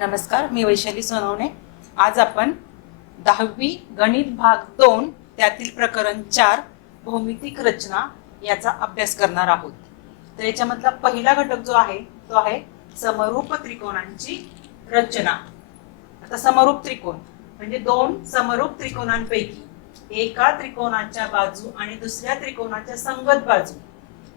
नमस्कार, मी वैशाली सोनवणे। आज आपण 10वी गणित भाग 2 त्यातील प्रकरण 4 भौमितिक रचना याचा अभ्यास करणार आहोत। तर याच्यामधला पहिला घटक जो आहे तो आहे समरूप त्रिकोणांची रचना। आता समरूप त्रिकोण म्हणजे दोन समरूप त्रिकोणांपैकी एका त्रिकोणाच्या बाजू आणि दुसऱ्या त्रिकोणाच्या संगत बाजू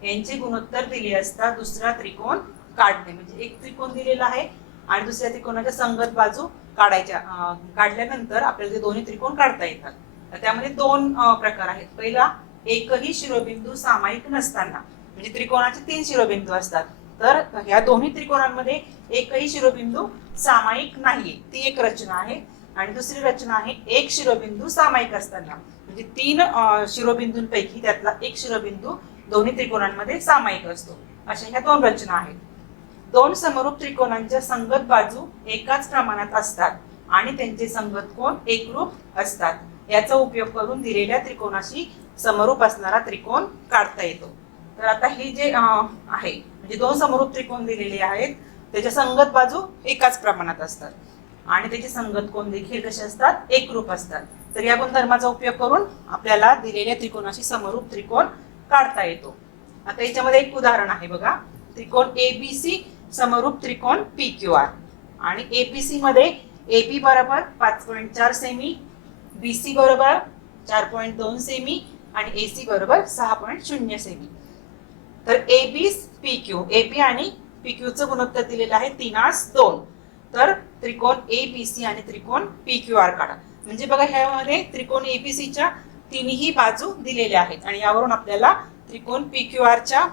यांचे गुणोत्तर दिले असता दुसरा त्रिकोण काढणे। म्हणजे एक त्रिकोण दिलेला आहे आणि दुसऱ्या त्रिकोणाच्या संगत बाजू काढल्यानंतर आपल्याला ते दोन्ही त्रिकोण काढता येतात। तर त्यामध्ये दोन प्रकार आहेत। पहिला, एकही शिरोबिंदू सामायिक नसताना, म्हणजे त्रिकोणाचे 3 शिरोबिंदू असतात तर ह्या दोन्ही त्रिकोणांमध्ये एकही शिरोबिंदू सामायिक नाहीये, ती एक रचना आहे। आणि दुसरी रचना आहे एक शिरोबिंदू सामायिक असताना, म्हणजे 3 शिरोबिंदूंपैकी त्यातला एक शिरोबिंदू दोन्ही त्रिकोणांमध्ये सामायिक असतो। अशा ह्या दोन रचना आहेत। दोन समरूप त्रिकोणांच्या संगत बाजू एकाच प्रमाणात असतात आणि त्यांचे संगत कोन एकरूप असतात। याचा उपयोग करून दिलेल्या त्रिकोणाशी समरूप असणारा त्रिकोण काढता येतो। तर आता हे जे आहे म्हणजे दोन समरूप त्रिकोण दिलेले आहेत, त्याच्या संगत बाजू एकाच प्रमाणात असतात आणि त्याचे संगत कोन देखील कसे असतात, एकरूप असतात। तर या गुणधर्माचा उपयोग करून आपल्याला दिलेल्या त्रिकोणाशी समरूप त्रिकोण काढता येतो। आता याच्यामध्ये एक उदाहरण आहे बघा, त्रिकोण एबीसी समरूप त्रिकोण PQR आणि एबीसी मध्ये AB बरोबर 5.4 सेमी, BC बरोबर 4.2 सेमी आणि AC बरोबर 6.0 सेमी। तर AB आणि PQ चं गुणोत्तर दिलेलं आहे 3:2। तर त्रिकोण ABC आणि त्रिकोण PQR काढा। म्हणजे बघा ह्यामध्ये त्रिकोण ABC च्या तिन्ही बाजू दिलेल्या आहेत आणि यावरून आपल्याला त्रिकोण PQR च्या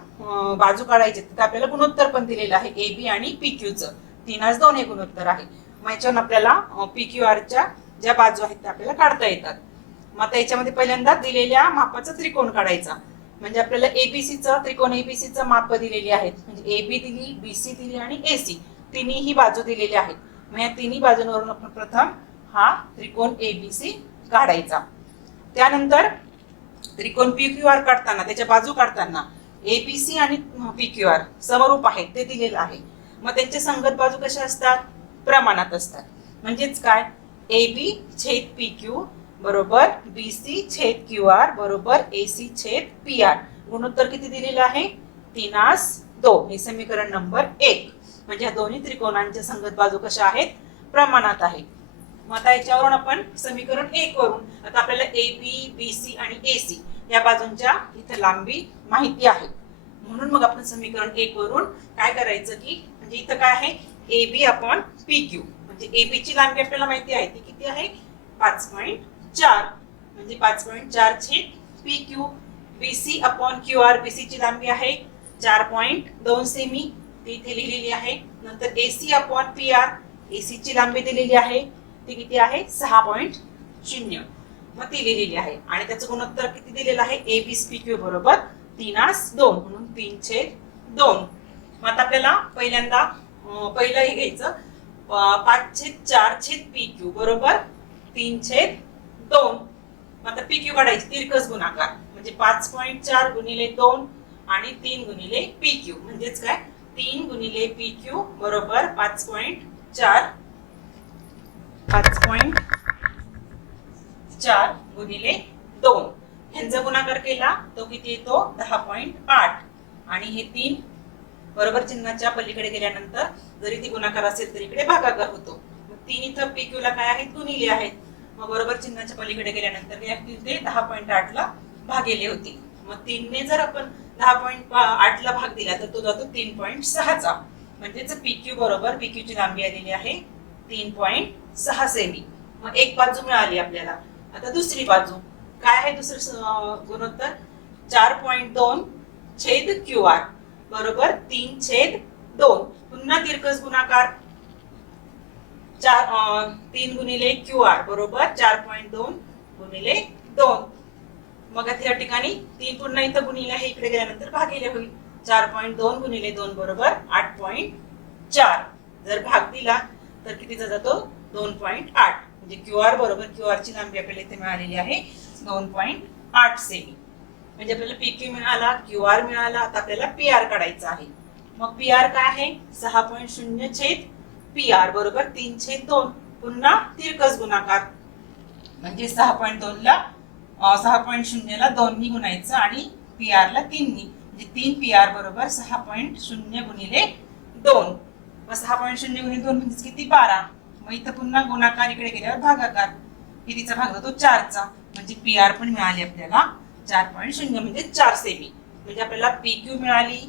बाजू काढायचे। तर आपल्याला गुणोत्तर पण दिलेलं आहे AB आणि PQ चं 3:2 हे गुणोत्तर आहे। मग याच्यावरून आपल्याला PQR च्या ज्या बाजू आहेत त्या आपल्याला काढता येतात। मग आता याच्यामध्ये पहिल्यांदा दिलेल्या मापाचा त्रिकोण काढायचा। म्हणजे आपल्याला त्रिकोण ABC चं माप दिलेली आहेत, म्हणजे AB दिली, BC दिली आणि AC तिन्ही बाजू दिलेल्या आहेत। मग या तिन्ही बाजूंवरून आपण प्रथम हा त्रिकोण ABC काढायचा। त्यानंतर त्रिकोण PQR काढताना त्याच्या बाजू काढताना ABC आणि PQR समरूप आहेत ते दिलेलं आहे। मग त्यांचे संगत बाजू कशा असतात, प्रमाणात असतात। म्हणजेच काय, AB छेद PQ बरोबर BC छेद QR बरोबर AC छेद PR। गुणोत्तर किती दिलेलं आहे, 3:2। हे समीकरण नंबर 1। म्हणजे या दोन्ही त्रिकोणांच्या संगत बाजू कशा आहेत, प्रमाणात आहेत। मग आता याच्यावरून आपण समीकरण 1 वरून आता आपल्याला AB BC आणि AC या बाजूंच्या इथे लांबी माहिती आहे, म्हणून मग आपण समीकरण 1 वरून काय करायचं की म्हणजे इथं काय आहे AB अपॉन PQ, म्हणजे AB ची लांबी आपल्याला माहिती आहे ती किती आहे 5.4, म्हणजे 5.4 छेद PQ। BC upon QR, BC ची लांबी आहे 4.2 सेमी, ती इथे लिहिलेली आहे। नंतर AC अपॉन PR, AC ची लांबी दिलेली आहे ती किती आहे 6.0, मग ती लिहिलेली आहे। आणि त्याचं गुणोत्तर किती दिलेलं आहे ABPQ बरोबर 3:2, म्हणून 3/2। मग आता आपल्याला पहिल्यांदा पहिलं हे घ्यायचं 5/4 छेद PQ बरोबर 3/2। मग आता PQ काढायची, तिरकस गुणाकार म्हणजे 5.4 गुणिले 2 आणि 3 गुणिले PQ, म्हणजेच काय 3 गुणिले PQ बरोबर 5.4 गुणिले 2 ह्यांचा गुणाकार केला तो किती येतो 10.8 आणि हे 3 बरोबर चिन्हाच्या पलीकडे गेल्यानंतर जरी ती गुणाकार असेल तरी इकडे भागाकार होतो। 3 इथं PQ ला काय आहेत, गुणिले आहेत। मग बरोबर चिन्हाच्या पलीकडे गेल्यानंतर ते 10.8 ला भागिले होतील। मग 3 ने जर आपण 10.8 ला भाग दिला तर तो जातो 3.6 चा, म्हणजेच PQ बरोबर PQ ची लांबी आलेली आहे 3.6 सेमी। मग एक बाजू मिळाली आपल्याला। आता दुसरी बाजू काय आहे, दुसरं गुणोत्तर 4.2 छेद QR बरोबर 3/2। पुन्हा तिरकस गुणाकार 3 गुणिले QR बरोबर 4.2 गुणिले 2। मग या ठिकाणी 3 पुन्हा इथं गुणिले आहे, इकडे गेल्यानंतर भागिले होईल। 4.2 गुणिले 2 बरोबर 8.4। जर भाग दिला तर कितीचा जातो 2.8, म्हणजे QR बरोबर QR ची लांबी आपल्याला इथे मिळालेली आहे 2.8 सेमी। म्हणजे आपल्याला PQ मिळाला, QR मिळाला। आता आपल्याला PR काढायचा आहे। मग PR काय आहे 6.0 छेद PR बरोबर 3/2. पुन्हा तिरकस गुणाकार म्हणजे 6.2 ला 6.0 ला 2 नी गुणायचं आणि PR ला 3 नी, म्हणजे 3 PR बरोबर 6.0 गुणिले 2. मग 6.0 गुणिले 2 म्हणजे किती? 12. मग इथं पुन्हा गुणाकार इकडे गेल्यावर भागाकार. कितीचा भाग होतो? 4चा. म्हणजे PR पण मिळाली आपल्याला 4.0 म्हणजे 4 सेमी. म्हणजे आपल्याला PQ मिळाली,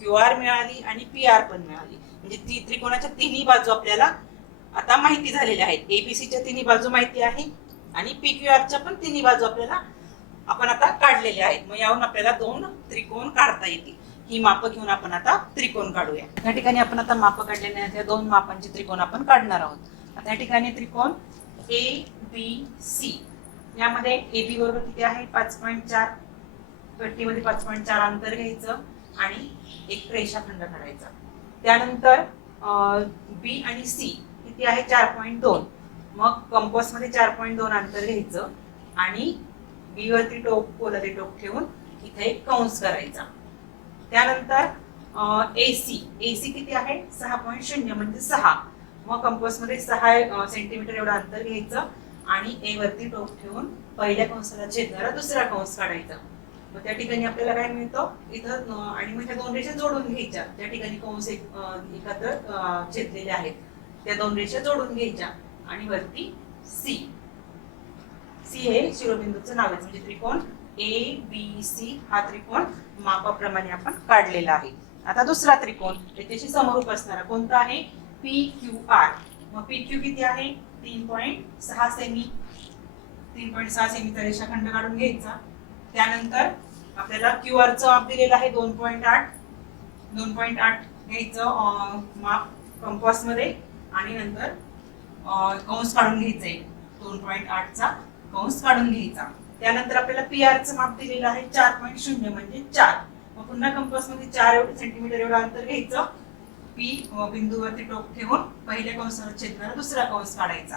QR मिळाली आणि PR पण मिळाली. म्हणजे ती त्रिकोणाच्या तिन्ही बाजू आपल्याला आता माहिती झालेल्या आहेत. ABCच्या तिन्ही बाजू माहिती आहे आणि PQRच्या पण तिन्ही बाजू आपल्याला आपण आता काढलेल्या आहेत. मग यावरून आपल्याला 2 त्रिकोण काढता येतील. ही मापं घेऊन आपण आता त्रिकोण काढूया. या ठिकाणी आपण आता मापं काढलेल्या आहेत. या 2 मापांचे त्रिकोण आपण काढणार आहोत. आता या ठिकाणी त्रिकोण ABC, यामध्ये AB बरोबर किती आहे? 5.4. पट्टीमध्ये 5.4 अंतर घ्यायचं आणि एक रेषाखंड काढायचा. त्यानंतर B आणि C किती आहे? 4.2. मग कंपास मध्ये 4.2 अंतर घ्यायचं आणि B वरती टोक वरती टोक ठेवून इथे एक कंस करायचा. त्यानंतर AC किती आहे? 6.0 म्हणजे 6. मग कंपास मध्ये 6 सेंटीमीटर एवढं अंतर घ्यायचं आणि A वरती टोक ठेवून पहिल्या कंसाला छेदणारा दुसरा कंस काढायचा. मग त्या ठिकाणी आपल्याला काय मिळतं? इथं आणि मग ह्या 2 रेषा जोडून घ्यायच्या. त्या ठिकाणी कंस एकत्र छेदलेले आहेत, त्या 2 रेषा जोडून घ्यायच्या आणि वरती C हे शिरोबिंदूचं नाव आहे. म्हणजे त्रिकोण ABC हा त्रिकोण मापाप्रमाणे आपण काढलेला आहे. आता दुसरा त्रिकोण त्याच्याशी समरूप असणारा कोणता आहे? PQR. मग PQ किती आहे? 3.6 सेमी. 3.6 सेमीचा रेषाखंड काढून घ्यायचा. त्यानंतर आपल्याला QR चं माप दिलेलं आहे 2.8. 2.8 घ्यायचं माप कंपास मध्ये आणि नंतर कंस काढून घ्यायचंय. 2.8 चा कंस काढून घ्यायचा. त्यानंतर आपल्याला PR चं माप दिलेलं आहे 4.0 म्हणजे 4. मग पुन्हा कंपास मध्ये 4 सेंटीमीटर एवढं अंतर घ्यायचं. P बिंदूवरती टोक ठेवून पहिल्या कंसाला छेदणारा दुसरा कंस काढायचा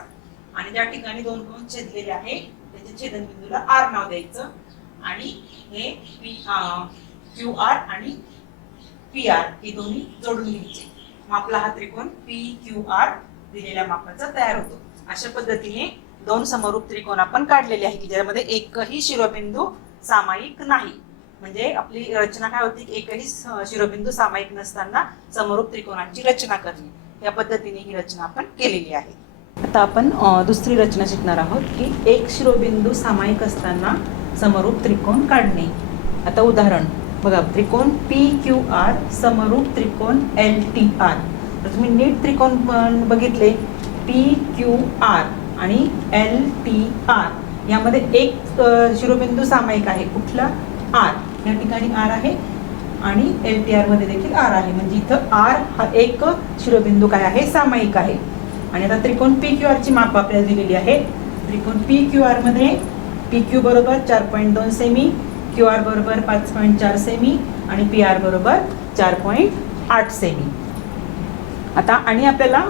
आणि ज्या ठिकाणी 2 कंस छेदलेले आहे त्याच्या छेदनबिंदूला R नाव द्यायचं आणि हे QR आणि PR हे दोन्ही जोडून घ्यायचे. मग आपला हा त्रिकोण PQR दिलेल्या मापाचा तयार होतो. अशा पद्धतीने 2 समरूप त्रिकोण आपण काढलेले आहे की ज्यामध्ये एकही शिरोबिंदू सामायिक नाही. म्हणजे आपली रचना काय होती? एकही शिरोबिंदू सामायिक नसताना समरूप त्रिकोणांची रचना करणे. या पद्धतीने ही रचना आपण केलेली आहे. आता आपण दुसरी रचना शिकणार आहोत की एक शिरोबिंदू सामायिक असताना समरूप त्रिकोण काढणे. आता उदाहरण बघा, त्रिकोण PQR समरूप त्रिकोण LTR. तर तुम्ही नीट त्रिकोण बघितले PQR आणि LTR, यामध्ये एक शिरोबिंदू सामायिक आहे. कुठला? R. या ठिकाणी R आहे आणि LTR मध्ये देखील R आहे. म्हणजे इथं R हा एक शिरोबिंदू काय आहे? सामायिक आहे. आणि आता त्रिकोण PQR ची माप आपल्याला दिलेली आहे. त्रिकोण PQR मध्ये PQ बरोबर 4.2 सेमी, QR बरोबर 5.4 सेमी आणि PR बरोबर 4.8 सेमी. आता आणि आपल्याला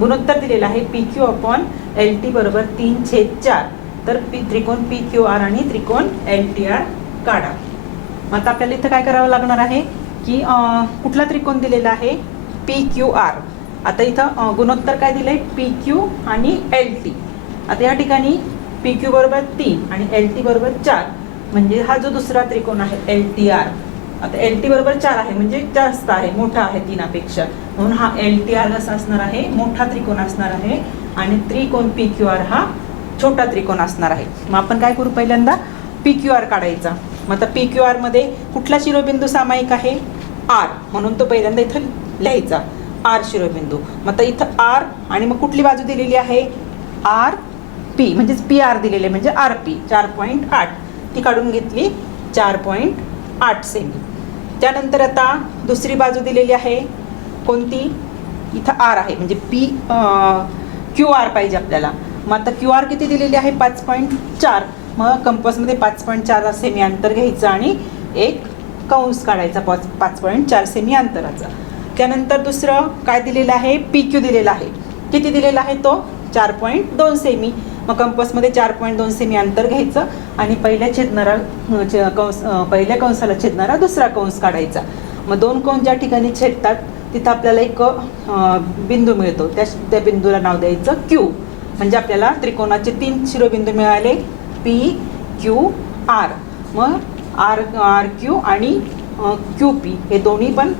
गुणोत्तर दिलेला आहे PQ/LT बरोबर 3/4. तर त्रिकोण PQR आणि त्रिकोण LTR काढा. मग आता आपल्याला इथं काय करावं लागणार आहे की कुठला त्रिकोण दिलेला आहे? PQR. आता इथं गुणोत्तर काय दिलंय? PQ आणि LT. आता या ठिकाणी PQ बरोबर 3 आणि LT बरोबर 4. म्हणजे हा जो दुसरा त्रिकोण आहे LTR, आता LT बरोबर 4 आहे म्हणजे जास्त आहे, मोठा आहे 3पेक्षा. म्हणून हा LTR असा असणार आहे, मोठा त्रिकोण असणार आहे आणि त्रिकोण PQR हा छोटा त्रिकोण असणार आहे. मग आपण काय करू? पहिल्यांदा PQR काढायचा. मग आता PQR मध्ये कुठला शिरोबिंदू सामायिक आहे? R. म्हणून तो पहिल्यांदा इथं लिहायचा, R शिरोबिंदू. मग आता इथं R आणि मग कुठली बाजू दिलेली आहे? RP म्हणजेच PR दिलेले म्हणजे RP 4.8 ती काढून घेतली 4.8 सेमी. त्यानंतर आता दुसरी बाजू दिलेली आहे कोणती? इथं R आहे म्हणजे QR पाहिजे आपल्याला. मग आता QR किती दिलेली आहे? 5.4. मग कंपासमध्ये 5.4 सेमी अंतर घ्यायचं आणि एक कंस काढायचा 5.4 सेमी अंतराचा. त्यानंतर दुसरं काय दिलेलं आहे? PQ दिलेला आहे. किती दिलेला आहे तो? 4.2 सेमी. मग कंपासमध्ये 4.2 सेमी अंतर घ्यायचं आणि पहिल्या कंसाला छेदणारा दुसरा कंस काढायचा. मग 2 कंस ज्या ठिकाणी छेदतात तिथं आपल्याला एक बिंदू मिळतो, त्या बिंदूला नाव द्यायचं क्यू. म्हणजे आपल्याला त्रिकोणाचे 3 शिरोबिंदू मिळाले, पी क्यू आर. मग आर क्यू आणि क्यू पी हे दोन्ही पण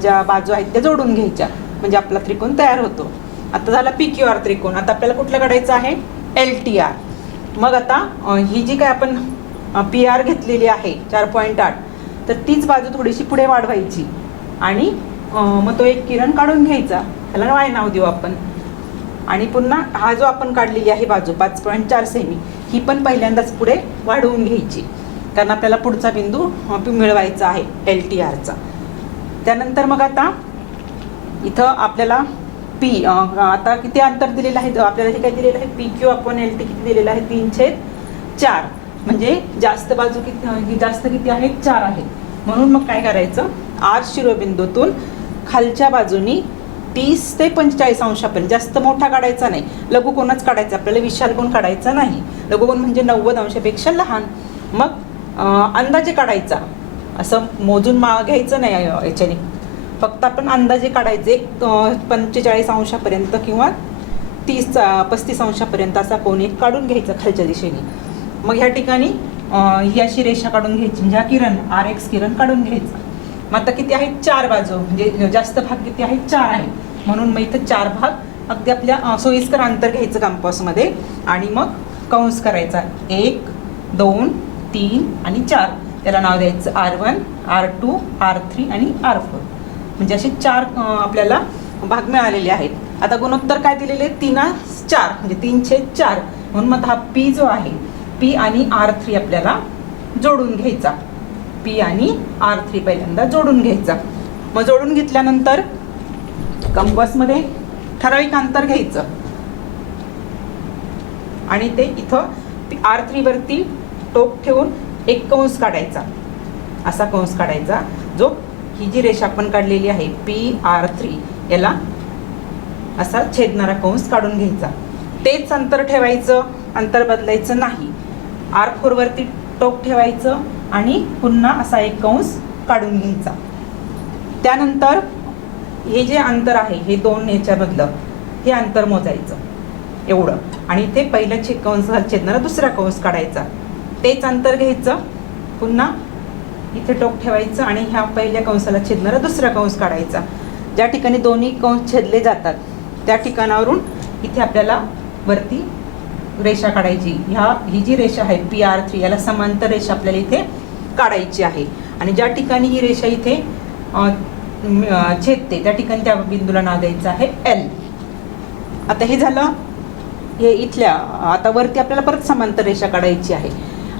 ज्या बाजू आहेत त्या जोडून घ्यायच्या, म्हणजे आपला त्रिकोण तयार होतो. आता झाला पी क्यू आर त्रिकोण. आता आपल्याला कुठला काढायचा आहे? LTR. मग आता ही जी काय आपण PR घेतलेली आहे 4.8, तर तीच बाजू थोडीशी पुढे वाढवायची आणि मग तो एक किरण काढून घ्यायचा, ह्याला Y नाव देऊ आपण. आणि पुन्हा हा जो आपण काढलेली आहे बाजू 5.4 सेमी, ही पण पहिल्यांदाच पुढे वाढवून घ्यायची, कारण आपल्याला पुढचा बिंदू मिळवायचा आहे LTRचा. त्यानंतर मग आता इथं आपल्याला पी आता किती अंतर दिलेलं आहे आपल्याला, हे काय दिलेलं आहे PQ अपॉन LT किती दिलेलं आहे? 3/4. म्हणजे जास्त बाजू किती, जास्त किती आहेत? 4 आहेत. म्हणून मग काय करायचं, R शिरोबिंदूतून खालच्या बाजूनी 30 ते 45 अंशापर्यंत, जास्त मोठा काढायचा नाही, लघुकोनच काढायचा आपल्याला, विशाल कोन काढायचा नाही. लघुकोन म्हणजे 90 अंशापेक्षा लहान. मग अंदाजे काढायचा, असं मोजून घ्यायचं नाही याच्याने, फक्त आपण अंदाजे काढायचे. 45 अंशापर्यंत किंवा 30-35 अंशापर्यंत असा कोन एक काढून घ्यायचा खालच्या दिशेने. मग ह्या ठिकाणी ही अशी रेषा काढून घ्यायची, म्हणजे हा किरण RX किरण काढून घ्यायचा. मग आता किती आहेत? 4 बाजू, म्हणजे जास्त भाग किती आहेत? 4 आहेत. म्हणून मग इथं 4 भाग अगदी आपल्या सोयीस्कर अंतर घ्यायचं कंपासमध्ये आणि मग कंस करायचा 1, 2, 3 आणि 4. त्याला नाव द्यायचं R1, R2, R3 आणि R4. म्हणजे असे 4 आपल्याला भाग मिळालेले आहेत. आता गुणोत्तर काय दिलेले? 3/4 म्हणजे 3/4. म्हणून मग हा P जो आहे, P आणि R3 आपल्याला जोडून घ्यायचा. P आणि R3 पहिल्यांदा जोडून घ्यायचा. मग जोडून घेतल्यानंतर कंपासमध्ये ठराविक अंतर घ्यायचं आणि ते इथं R3 वरती टोक ठेवून एक कंस काढायचा, असा कंस काढायचा, जो ही जी रेषा आपण काढलेली आहे PR3 याला असा छेदणारा कंस काढून घ्यायचा. तेच अंतर ठेवायचं, अंतर बदलायचं नाही. R4 वरती टोक ठेवायचं आणि पुन्हा असा एक कंस काढून घ्यायचा. त्यानंतर हे जे अंतर आहे, हे 2 याच्यामधलं हे अंतर मोजायचं एवढं, आणि ते पहिल्या कंस छेदणारा दुसरा कंस काढायचा. तेच अंतर घ्यायचं, पुन्हा इथे टोक ठेवायचं आणि ह्या पहिल्या कंसाला छेदणारा दुसरा कंस काढायचा. ज्या ठिकाणी दोन्ही कंस छेदले जातात त्या ठिकाणावरून इथे आपल्याला वरती रेषा काढायची. ही जी रेषा आहे PR3 याला समांतर रेषा आपल्याला इथे काढायची आहे. आणि ज्या ठिकाणी ही रेषा इथे छेदते त्या ठिकाणी त्या बिंदूला नाव द्यायचं आहे L. आता हे झालं हे इथल्या. आता वरती आपल्याला परत समांतर रेषा काढायची आहे.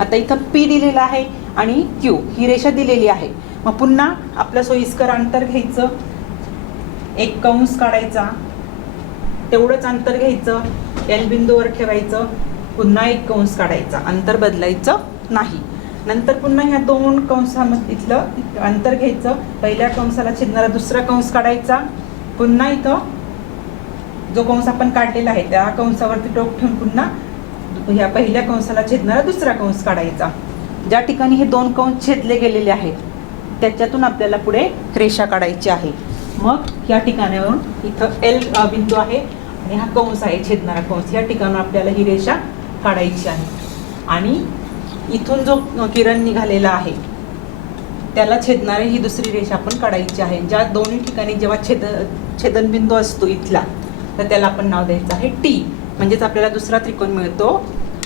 आता इथं P दिलेला आहे आणि Q ही रेषा दिलेली आहे. मग पुन्हा आपलं सोयीस्कर अंतर घ्यायचं, एक कंस काढायचा, तेवढंच अंतर घ्यायचं, L बिंदूवर ठेवायचं, पुन्हा एक कंस काढायचा, अंतर बदलायचं नाही. नंतर पुन्हा ह्या 2 कंसामध्ये इथलं अंतर घ्यायचं, पहिल्या कंसाला छेदणारा दुसरा कंस काढायचा, पुन्हा इथं जो कंस आपण काढलेला आहे त्या कंसावरती टोक ठेवून पुन्हा ह्या पहिल्या कंसाला छेदणारा दुसरा कंस काढायचा. ज्या ठिकाणी हे 2 कंस छेदले गेलेले आहेत त्याच्यातून आपल्याला पुढे रेषा काढायची आहे. मग या ठिकाणावरून इथं L बिंदू आहे आणि हा कंस आहे छेदणारा कंस, या ठिकाणून आपल्याला ही रेषा काढायची आहे. आणि इथून जो किरण निघालेला आहे त्याला छेदणारी ही दुसरी रेषा आपण काढायची आहे. ज्या दोन्ही ठिकाणी जेव्हा छेदनबिंदू असतो इथला, तर त्याला आपण नाव द्यायचं आहे T. म्हणजेच आपल्याला दुसरा त्रिकोण मिळतो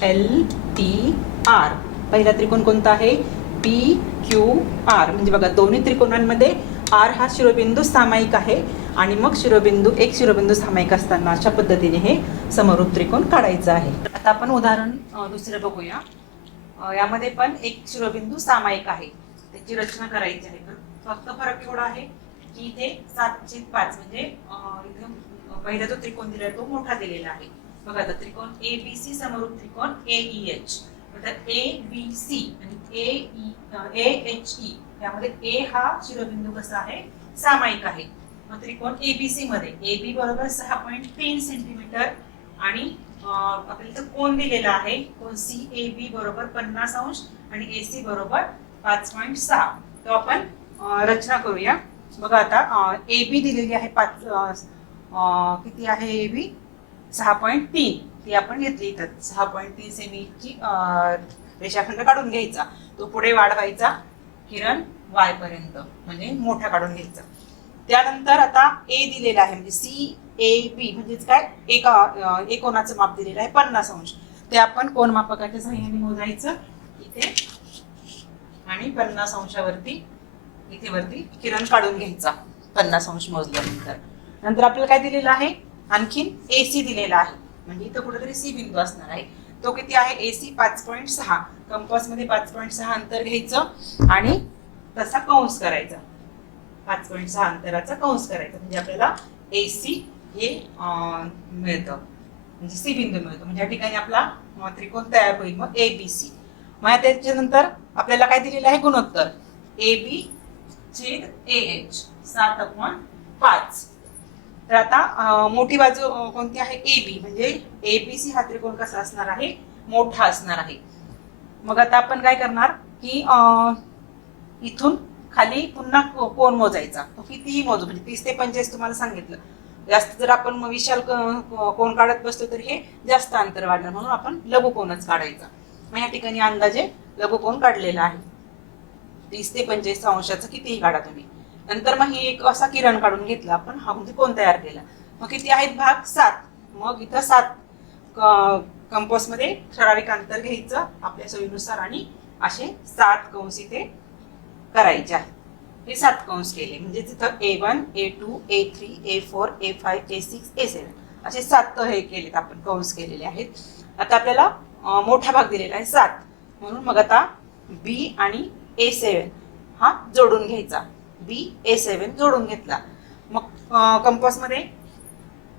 LTR. पहिला त्रिकोण कोणता आहे? PQR. म्हणजे बघा दोन्ही त्रिकोणांमध्ये R हा शिरोबिंदू सामायिक आहे आणि मग एक शिरोबिंदू सामायिक असताना अशा पद्धतीने हे समरूप त्रिकोण काढायचं आहे. आता आपण उदाहरण दुसरं बघूया. यामध्ये पण एक शिरोबिंदू सामायिक आहे, त्याची रचना करायची आहे. फक्त फरक एवढा आहे की इथे 7/5 म्हणजे इथे पहिला जो त्रिकोण दिलाय तो मोठा दिलेला आहे. बघा आता त्रिकोण ABC समरूप त्रिकोण AEH. ABC आणि AHE यामध्ये A हा शिरोबिंदू कसा आहे? सामायिक आहे. मग त्रिकोण ABC मध्ये AB बरोबर 6.3 सेंटीमीटर आणि आपल्याला कोन दिलेला आहे, कोन CAB बरोबर 50 अंश आणि AC बरोबर 5.6. तो आपण रचना करूया. बघा आता ए बी दिलेली आहे 5 किती आहे ए बी 6.3 ती आपण घेतली इथं 6.3 सेमीची रेषाखंड काढून घ्यायचा. तो पुढे वाढवायचा किरण वाय पर्यंत म्हणजे मोठा काढून घ्यायचा. त्यानंतर आता ए दिलेला आहे म्हणजे सी ए बी म्हणजेच काय एक कोणाचं माप दिलेलं आहे 50 अंश. ते आपण कोण मापकाच्या सहाय्याने मोजायचं इथे आणि 50 अंशावरती इथे वरती किरण काढून घ्यायचा 50 अंश मोजल्यानंतर. नंतर आपल्याला काय दिलेलं आहे आणखीन एसी दिलेला आहे म्हणजे इथं कुठेतरी सी बिंदू असणार आहे. तो किती आहे एसी 5.6 कंपास मध्ये 5.6 अंतर घ्यायचं आणि तसा कंस करायचा 5.6 अंतराचा कंस करायचा म्हणजे आपल्याला एसी हे मिळतं म्हणजे सी बिंदू मिळतो. म्हणजे या ठिकाणी आपला त्रिकोण तयार होईल मग एबीसी. मग त्याच्यानंतर आपल्याला काय दिलेलं आहे गुणोत्तर ए बी छेद ए एच 7/5. तर आता मोठी बाजू कोणती आहे ए बी म्हणजे एबीसी हा त्रिकोण कसा असणार आहे मोठा असणार आहे. मग आता आपण काय करणार की इथून खाली पुन्हा कोण मोजायचा तो कितीही मोजू म्हणजे 30 ते 45 तुम्हाला सांगितलं. जास्त जर आपण विशाल कोण काढत बसतो तर हे जास्त अंतर वाढणार म्हणून आपण लघु कोणच काढायचा. मग या ठिकाणी अंदाजे लघु कोण काढलेला आहे 30 ते 45 अंशाचं कितीही काढा तुम्ही. नंतर मग ही एक असा किरण काढून घेतला आपण हा म्हणजे कोण तयार केला. मग किती आहेत भाग 7. मग इथं 7 कंपास मध्ये ठराविक अंतर घ्यायचं आपल्या सोयीनुसार आणि असे 7 कंस इथे करायचे आहेत. हे 7 कंस केले म्हणजे तिथं A1 A2 A3 A4 A5 A6 A7 असे 7 हे केलेत आपण कंस केलेले आहेत. आता आपल्याला मोठा भाग दिलेला आहे 7 म्हणून मग आता बी आणि A7 हा जोडून घ्यायचा. बी A7 जोडून घेतला. मग कंपास मध्ये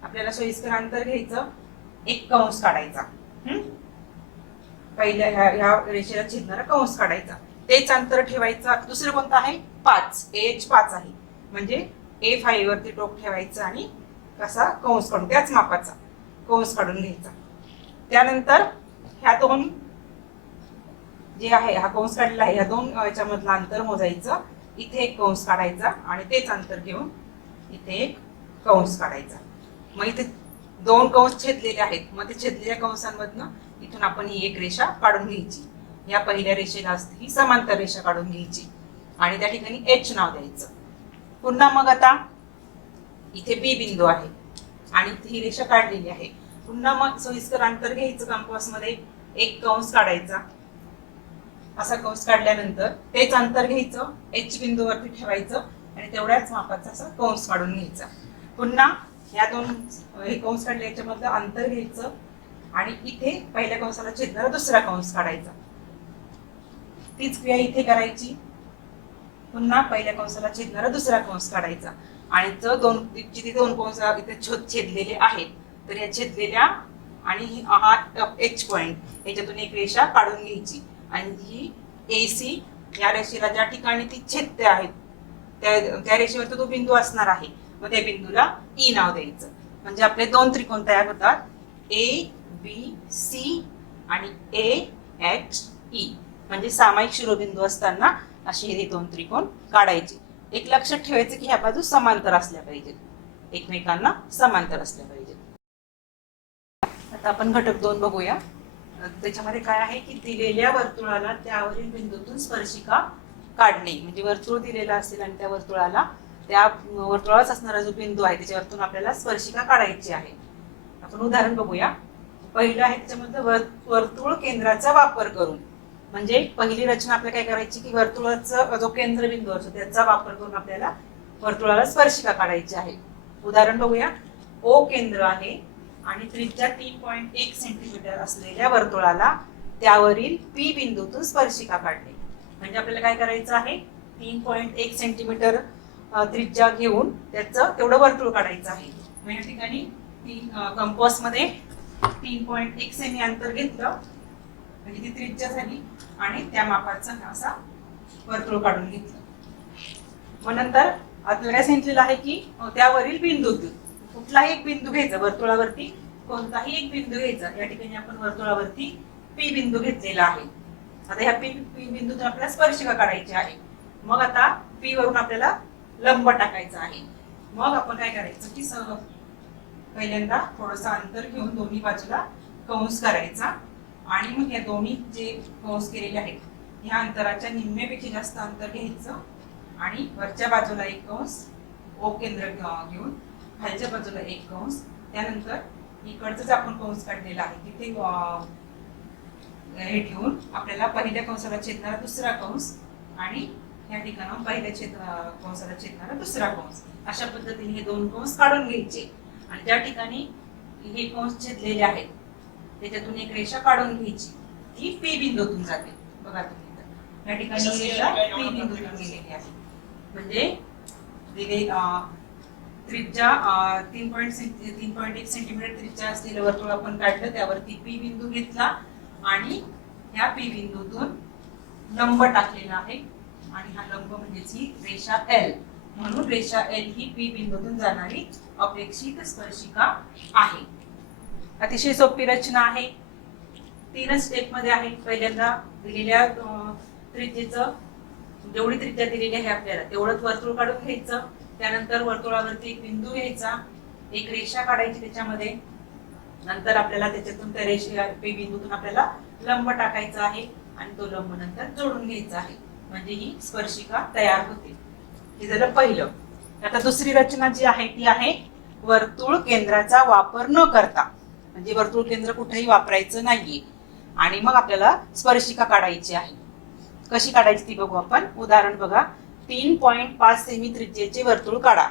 आपल्याला सोयीस्कर अंतर घ्यायचं एक कंस काढायचा. पहिल्या ह्या रेषेला छेदणारा कंस काढायचा तेच अंतर ठेवायचं. दुसरं कोणतं आहे 5 AH5 आहे म्हणजे A5 वरती टोक ठेवायचं आणि कसा कंस काढून त्याच मापाचा कंस काढून घ्यायचा. त्यानंतर ह्या दोन जे आहे हा कंस काढलेला आहे ह्या दोन याच्यामधलं अंतर मोजायचं. इथे एक कंस काढायचा आणि तेच अंतर घेऊन इथे एक कंस काढायचा. मग इथे 2 कंस छेदलेले आहेत मग ते छेदलेल्या कंसांमधनं इथून आपण ही एक रेषा काढून घ्यायची. या पहिल्या रेषेला असते ही समांतर रेषा काढून घ्यायची आणि त्या ठिकाणी एच नाव द्यायचं. पुन्हा मग आता इथे बी बिंदू आहे आणि ही रेषा काढलेली आहे. पुन्हा मग सोयीस्कर अंतर घ्यायचं कंपास मध्ये एक कंस काढायचा. असा कंस काढल्यानंतर तेच अंतर घ्यायचं एच बिंदूवरती ठेवायचं आणि तेवढ्याच मापाचा असा कंस काढून घ्यायचा. पुन्हा या दोन हे कंस काढले याच्यामधलं अंतर घ्यायचं आणि इथे पहिल्या कंसाला छेदणारा दुसरा कंस काढायचा. तीच क्रिया इथे करायची. पुन्हा पहिल्या कंसाला छेदणारा दुसरा कंस काढायचा आणि जिथे 2 कंस इथे छेदलेले आहेत तर या छेदलेल्या आणि हा एच पॉइंट याच्यातून एक रेषा काढून घ्यायची आणि ही एसी या रेषेला ज्या ठिकाणी ती छेदते आहेत त्या रेषेवर तो बिंदू असणार आहे. मग त्या बिंदूला ई नाव द्यायचं म्हणजे आपले 2 त्रिकोण तयार होतात ए बी सी आणि ए एच ई म्हणजे सामायिक शिरोबिंदू असताना अशी हे 2 त्रिकोण काढायचे. एक लक्षात ठेवायचं की ह्या बाजू समांतर असल्या पाहिजेत एकमेकांना समांतर असल्या पाहिजेत. आता आपण घटक 2 बघूया. त्याच्यामध्ये काय आहे की दिलेल्या वर्तुळाला त्यावरील बिंदूतून स्पर्शिका काढणे म्हणजे वर्तुळ दिलेला असेल आणि त्या वर्तुळालाच असणारा जो बिंदू आहे त्याच्यावरतून आपल्याला स्पर्शिका काढायची आहे. आपण उदाहरण बघूया. पहिलं आहे त्याच्यामध्ये वर्तुळ केंद्राचा वापर करून म्हणजे पहिली रचना आपल्याला काय करायची की वर्तुळाचा जो केंद्रबिंदू असतो त्याचा वापर करून आपल्याला वर्तुळाला स्पर्शिका काढायची आहे. उदाहरण बघूया. ओ केंद्र आहे आणि त्रिज्या 3.1 सेंटीमीटर असलेल्या वर्तुळाला त्यावरील पी बिंदूतून स्पर्शिका काढणे म्हणजे आपल्याला काय करायचं आहे 3.1 सेंटीमीटर त्रिज्या घेऊन त्याचं तेवढं वर्तुळ काढायचं आहे. मग या ठिकाणी कंपास मध्ये 3.1 सेमी अंतर घेतलं म्हणजे ती त्रिज्या झाली आणि त्या मापाचा असा वर्तुळ काढून घेतलं. मग नंतर आपल्याला काय सांगितलेलं आहे की त्यावरील बिंदूतून कुठलाही एक बिंदू घ्यायचा वर्तुळावरती कोणताही एक बिंदू घ्यायचा. या ठिकाणी आपण वर्तुळावरती पी बिंदू घेतलेला आहे. आता ह्या पी बिंदूतून आपल्याला स्पर्शिका काढायची आहे. मग आता पी वरून आपल्याला लंब टाकायचा आहे. मग आपण काय करायचं की पहिल्यांदा थोडंसं अंतर घेऊन दोन्ही बाजूला कंस करायचा आणि मग या दोन्ही जे कंस केलेले आहेत ह्या अंतराच्या निम्म्यापेक्षा जास्त अंतर घ्यायचं आणि वरच्या बाजूला एक कंस ओ केंद्र घेऊन खालच्या बाजूला एक कंस, त्यानंतर इकडचंच आपण कंस काढलेला आहे तिथे हे ठेवून आपल्याला पहिल्या कंसाला छेदणारा दुसरा कंस आणि या ठिकाणी पहिल्या कंसाला छेदणारा दुसरा कंस, अशा पद्धतीने हे दोन कंस काढून घ्यायचे आणि ज्या ठिकाणी हे कंस छेदलेले आहेत त्याच्यातून एक रेषा काढून घ्यायची, ती पी बिंदूतून जाते. बघा तुम्ही या ठिकाणी रेषा पी बिंदूतून गेलेली आहे. म्हणजे दिले त्रिज्या 3.1 सेंटीमीटर त्रिज्या असलेलं वर्तुळ आपण काढलं, त्यावरती पी बिंदू घेतला आणि ह्या पी बिंदूतून लंब टाकलेला आहे आणि हा लंब म्हणजेच ही रेषा एल, म्हणून रेषा एल ही पी बिंदूतून जाणारी अपेक्षित स्पर्शिका आहे. अतिशय सोपी रचना आहे, 3 स्टेप मध्ये आहे. पहिल्यांदा दिलेल्या त्रिज्येचं जेवढी त्रिज्या दिलेली आहे आपल्याला तेवढंच वर्तुळ काढून घ्यायचं, त्यानंतर वर्तुळावरती एक बिंदू घ्यायचा, एक रेषा काढायची त्याच्यामध्ये, नंतर आपल्याला त्याच्यातून त्या रेषा पी बिंदूतून आपल्याला लंब टाकायचा आहे आणि तो लंब नंतर जोडून घ्यायचा आहे, म्हणजे ही स्पर्शिका तयार होते. हे झालं पहिलं. आता दुसरी रचना जी आहे ती आहे वर्तुळ केंद्राचा वापर न करता, म्हणजे वर्तुळ केंद्र कुठेही वापरायचं नाहीये आणि मग आपल्याला स्पर्शिका काढायची आहे. कशी काढायची ती बघू आपण. उदाहरण बघा, 3.5 सेमी त्रिज्येचे वर्तुळ काढा.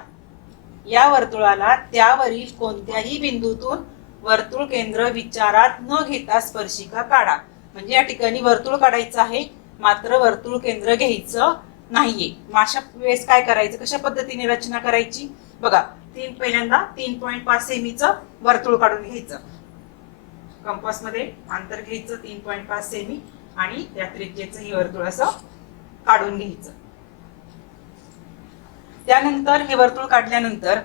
या वर्तुळाला त्यावरील कोणत्याही बिंदूतून वर्तुळ केंद्र विचारात न घेता स्पर्शिका काढा. म्हणजे या ठिकाणी वर्तुळ काढायचं आहे मात्र वर्तुळ केंद्र घ्यायचं नाहीये. मग अशा वेळेस काय करायचं, कशा पद्धतीने रचना करायची बघा. पहिल्यांदा 3.5 सेमीचं वर्तुळ काढून घ्यायचं, कंपास मध्ये अंतर घ्यायचं 3.5 सेमी आणि त्या त्रिज्येचं हे वर्तुळ असं काढून घ्यायचं. त्यानंतर हे वर्तुळ काढल्यानंतर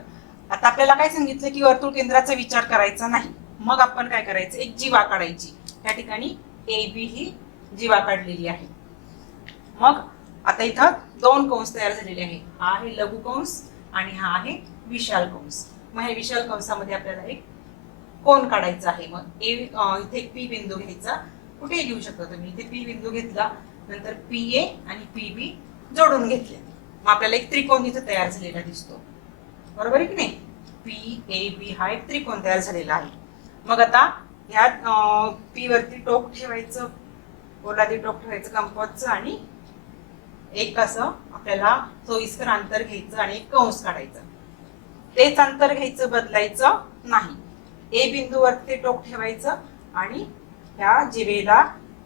आता आपल्याला काय सांगितलं की वर्तुळ केंद्राचा विचार करायचा नाही. मग आपण काय करायचं, एक जीवा काढायची. त्या ठिकाणी ए बी ही जीवा काढलेली आहे. मग आता इथं दोन कंस तयार झालेले आहे, हा आहे लघु कंस आणि हा आहे विशाल कंस. मग हे विशाल कंसामध्ये आपल्याला एक कोन काढायचा आहे. मग इथे पी बिंदू घ्यायचा, कुठेही घेऊ शकता तुम्ही. इथे पी बिंदू घेतला, नंतर पी ए आणि पी बी जोडून घेतले, मग आपल्याला एक त्रिकोण इथे तयार झालेला दिसतो, बरोबर आहे की नाही. पी ए बी हा एक त्रिकोण तयार झालेला आहे. मग आता ह्या पी वरती टोक ठेवायचं, गोलादी टोक ठेवायचं कंपासचं आणि एक असं आपल्याला सोयीस्कर अंतर घ्यायचं आणि एक कंस काढायचं. तेच अंतर घ्यायचं, बदलायचं नाही. ए बिंदूवरती टोक ठेवायचं आणि ह्या जिवेला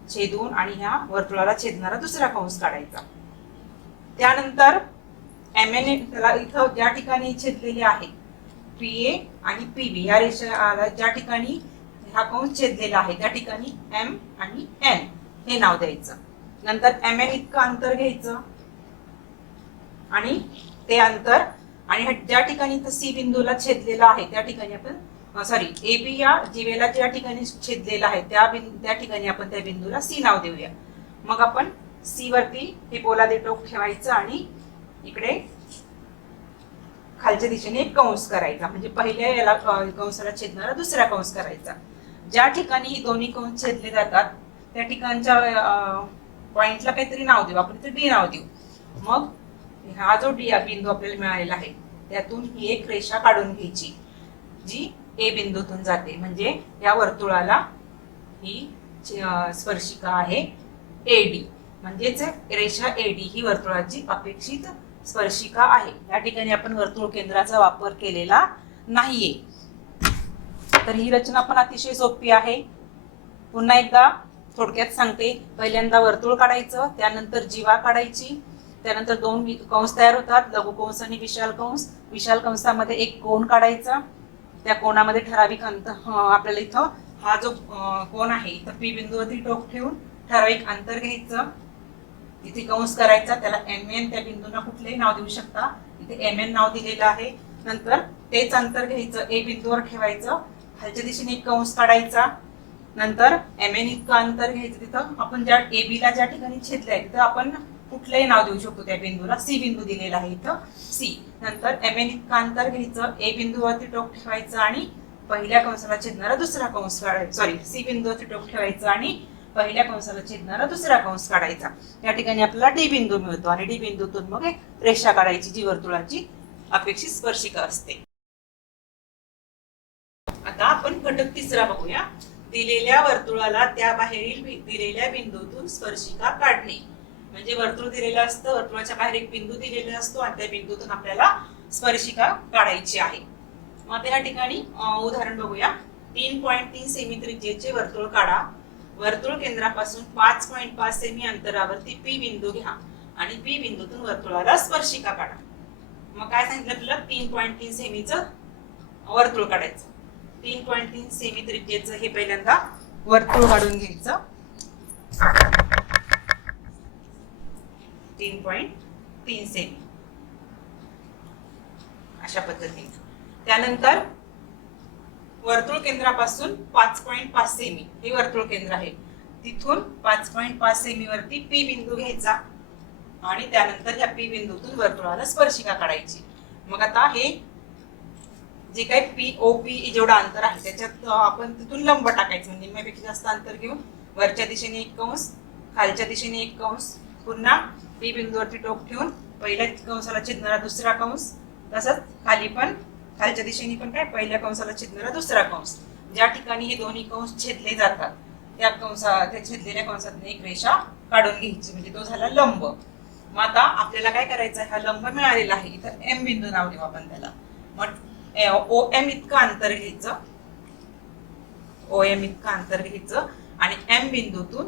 छेदून आणि ह्या वर्तुळाला छेदणारा दुसरा कंस काढायचा. त्यानंतर एम एन त्याला इथं ज्या ठिकाणी छेदलेले आहे पी ए आणि पी बी या रेषा ज्या ठिकाणी हा कंस छेदलेला आहे त्या ठिकाणी एम आणि एन हे नाव द्यायचं. नंतर एम एन इतकं अंतर घ्यायचं आणि ते अंतर आणि ज्या ठिकाणी सी बिंदूला छेदलेला आहे त्या ठिकाणी आपण ए बी या जीवेला ज्या ठिकाणी छेदलेला आहे त्या ठिकाणी आपण त्या बिंदूला सी नाव देऊया. मग आपण सी वरती हे पोलादी टोक ठेवायचं आणि इकडे खालच्या दिशेने एक कंस करायचा, म्हणजे पहिल्या याला कंसाला छेदणारा दुसरा कंस करायचा. ज्या ठिकाणी ही दोन्ही कंस छेदले जातात त्या ठिकाणच्या पॉइंटला काहीतरी नाव देऊ आपण, इथे डी नाव देऊ. मग हा जो डी बिंदू आपल्याला मिळालेला आहे त्यातून ही एक रेषा काढून घ्यायची जी ए बिंदूतून जाते, म्हणजे या वर्तुळाला ही स्पर्शिका आहे एडी, म्हणजेच रेषा एडी ही वर्तुळाची अपेक्षित स्पर्शिका आहे. या ठिकाणी आपण वर्तुळ केंद्राचा वापर केलेला नाहीये. तर ही रचना पण अतिशय सोपी आहे. पुन्हा एकदा थोडक्यात सांगते. पहिल्यांदा वर्तुळ काढायचं, त्यानंतर जीवा काढायची, त्यानंतर दोन कंस तयार होतात, लघु कंस आणि विशाल कंस. विशाल कंसामध्ये एक कोन काढायचा, त्या कोणामध्ये ठराविक अंतर आपल्याला इथं हा जो कोन आहे इथं पी बिंदूवरती टोक ठेवून ठराविक अंतर घ्यायचं, इथे कंस करायचा, त्याला एम एन त्या बिंदूंना कुठलेही नाव देऊ शकता, इथे एम एन नाव दिलेलं आहे. नंतर तेच अंतर घ्यायचं, ए बिंदूवर ठेवायचं, खालच्या दिशेने एक कंस काढायचा, नंतर एम एन इतकं अंतर घ्यायचं, तिथं आपण ज्या ए बी ला ज्या ठिकाणी छेदलंय तिथं आपण कुठलंही नाव देऊ शकतो त्या बिंदूला. सी बिंदू दिलेला आहे इथं, सी. नंतर एम एन इतकं अंतर घ्यायचं, ए बिंदूवरती टोक ठेवायचं आणि पहिल्या कंसाला छेदणारा दुसरा कंस काढायचा. सॉरी, सी बिंदूवरती टोक ठेवायचं आणि पहिल्या कंसाला छेदणारा दुसरा कंस काढायचा. या ठिकाणी आपल्याला डी बिंदू मिळतो आणि डी बिंदूतून मग एक रेषा काढायची जी वर्तुळाची अपेक्षित स्पर्शिका असते. आता आपण घटक तिसरा बघूया. दिलेल्या वर्तुळाला त्या बाहेरील दिलेल्या बिंदूतून स्पर्शिका काढणे. म्हणजे वर्तुळ दिलेलं असतं, वर्तुळाच्या बाहेर एक बिंदू दिलेला असतो आणि त्या बिंदूतून आपल्याला स्पर्शिका काढायची आहे. मग या ठिकाणी उदाहरण बघूया. 3.3 सेमी त्रिज्येचे वर्तुळ काढा. वर्तुळ केंद्रापासून 5.5 सेमी अंतरावरती पी बिंदू घ्या आणि पी बिंदूतून वर्तुळाला स्पर्शिका काढा. मग काय सांगितलं आपल्याला? 3.3 सेमीचं वर्तुळ काढायचं. 3.3 सेमी त्रिज्येचं हे पहिल्यांदा वर्तुळ काढून घ्यायचं. 3.3 सेमी अशा पद्धतीने. त्यानंतर वर्तुळ केंद्रापासून 5.5 सेमी हे वर्तुळ केंद्र आहे, तिथून 5.5 सेमी वरती पी बिंदू घ्यायचा आणि त्यानंतर या पी बिंदूतून वर्तुळाला स्पर्शिका काढायची. मग आता हे जे काही पी ओ पी जेवढं अंतर आहे त्याच्यात आपण तिथून लंब टाकायचं. म्हणजे निम्म्यापेक्षा जास्त अंतर घेऊन वरच्या दिशेने एक कंस, खालच्या दिशेने एक कंस, पुन्हा पी बिंदूवरती टोक ठेवून पहिल्या कंसाला छेदणारा दुसरा कंस, तसंच खाली पण खालच्या दिशेने पण काय पहिल्या कंसाला छेदणारा दुसरा कंस. ज्या ठिकाणी हे दोन्ही कंस छेदले जातात त्या छेदलेल्या कंसातून एक रेषा काढून घ्यायची. म्हणजे तो झाला लंब. मग आता आपल्याला काय करायचं आहे? हा लंब मिळालेला आहे, इथं एम बिंदू नाव देऊ आपण त्याला. मग ओ एम इतकं अंतर घ्यायचं, ओ एम इतकं अंतर घ्यायचं आणि एम बिंदूतून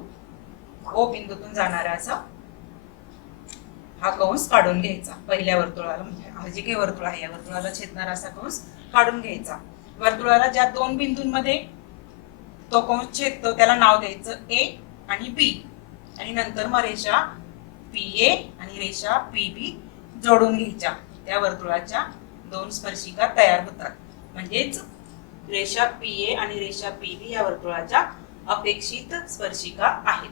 ओ बिंदूतून जाणारा असा हा कंस काढून घ्यायचा. पहिल्या वर्तुळाला म्हणजे हा जे काही वर्तुळ आहे या वर्तुळाला छेदणारा असा कंस काढून घ्यायचा. वर्तुळाला ज्या दोन बिंदूंमध्ये तो कंस छेदतो त्याला नाव द्यायचं ए आणि बी आणि नंतर मग रेषा पी ए आणि रेषा पी बी जोडून घ्यायच्या. त्या वर्तुळाच्या दोन स्पर्शिका तयार होतात. म्हणजेच रेषा पी ए आणि रेषा पी बी या वर्तुळाच्या अपेक्षित स्पर्शिका आहेत.